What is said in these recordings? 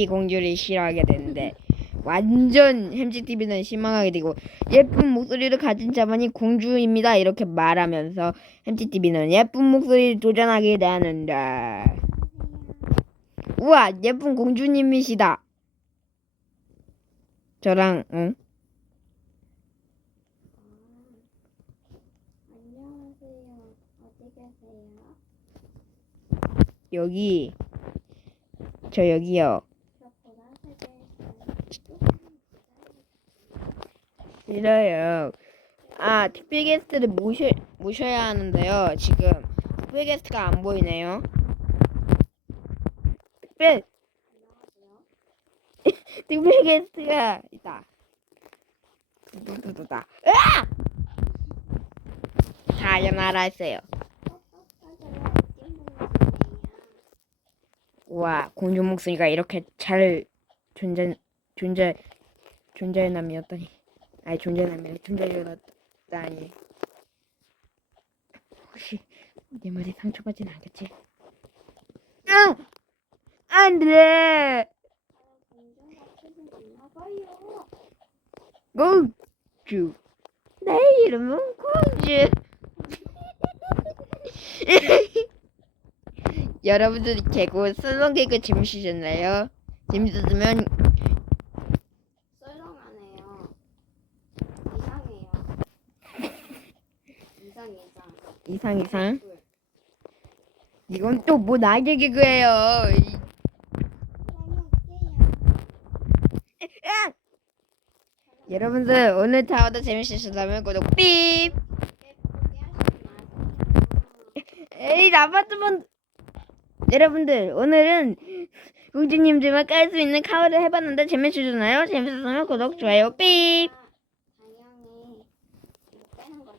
이 공주를 싫어하게 되는데 완전 햄찌 TV는 실망하게 되고 예쁜 목소리를 가진 자만이 공주입니다. 이렇게 말하면서 햄찌 TV는 예쁜 목소리를 도전하게 되는데. 우와 예쁜 공주님이시다. 저랑 응? 여기 저 여기요 저 보라색에 싫어요. 아, 특별 게스트를 모셔, 모셔야 하는데요. 지금 특별 게스트가 안 보이네요. 특별. 특별 게스트가 있다. 으아! 했어요. 똑똑하게 웃긴 분이시네요. 와, 공주 목소리가 이렇게 잘 존재, 존재, 존재남이었다니. 아니, 존재남이 존재였다니. 혹시 내 머리 상처받진 않겠지? 응! 안 돼! 공주가 기분 있나 봐요. 공주. 내 이름은 공주. 여러분들 개그 썰렁 개그 재밌으셨나요? 재밌었으면 썰렁하네요. 이상해요. 이상 이상. 이상 이상. 둘. 이건 또뭐 나게 개그예요. 이-. 여러분들 오늘 타워도 재밌으셨다면 구독 삐. 에이 나빴으면 여러분들 오늘은 공주님들만 깔 수 있는 카우를 해봤는데 재밌으셨나요? 재밌었으면 구독 좋아요 삐. 당연히 이거 빼는 거죠.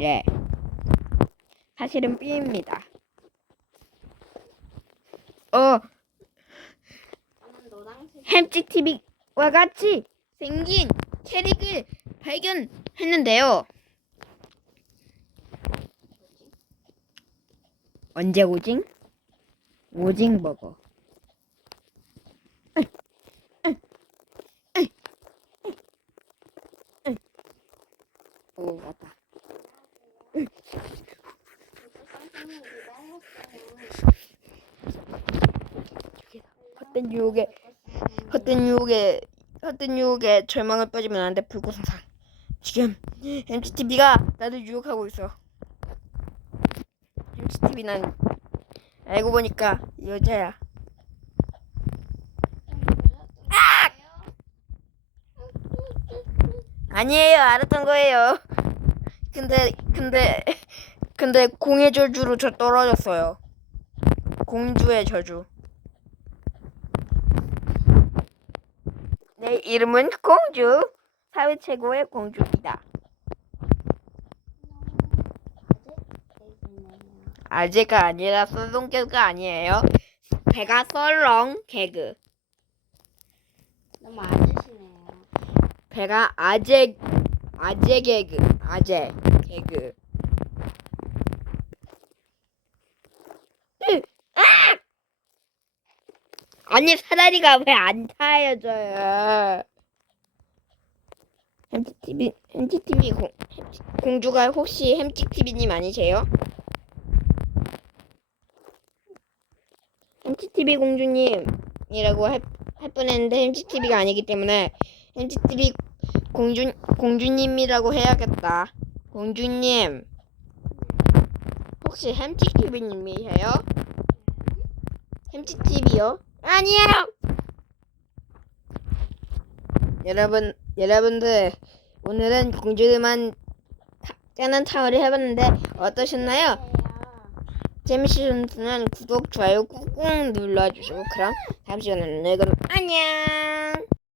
예. 사실은 삐입니다. 어 저는 노란색. 햄찌 TV와 같이 생긴 캐릭을 발견했는데요. 언제 오징? 오징 버거. 오 맞다. 선생님 기다렸어요. 헛된 유혹에 헛된 유혹에 헛된 유혹에 절망을 빠지면 안 돼 불구상상. 지금 MCTV가 나를 유혹하고 있어. MCTV는 알고 보니까 여자야. 아니에요 알았던 거예요. 근데 근데 근데 공의 저주로 저 떨어졌어요. 공주의 저주. 내 이름은 공주. 사회 최고의 공주입니다. 아재가 아니라 썰렁 개그가 아니에요. 배가 썰렁 개그. 너무 아저씨네요. 배가 아재 아재 개그. 아재 개그. 으, 아! 아니 사다리가 왜 안 타여져요? 햄찌 TV 햄찌 TV 공 햄찌- 공주가 혹시 햄찌 TV님 아니세요? 햄찌 TV 공주님이라고 할, 할 뻔했는데 햄찌 TV가 아니기 때문에 햄찌 TV 공주 공주님이라고 해야겠다. 공주님 혹시 햄찌 TV님이세요? 햄찌 TV요? 아니에요. 여러분 여러분들 오늘은 공주들만 타- 짜는 타워를 해봤는데 어떠셨나요? 재밌으셨으면 구독 좋아요 꾹꾹 눌러주시고 그럼 다음 시간에 만나요. 그럼 안녕.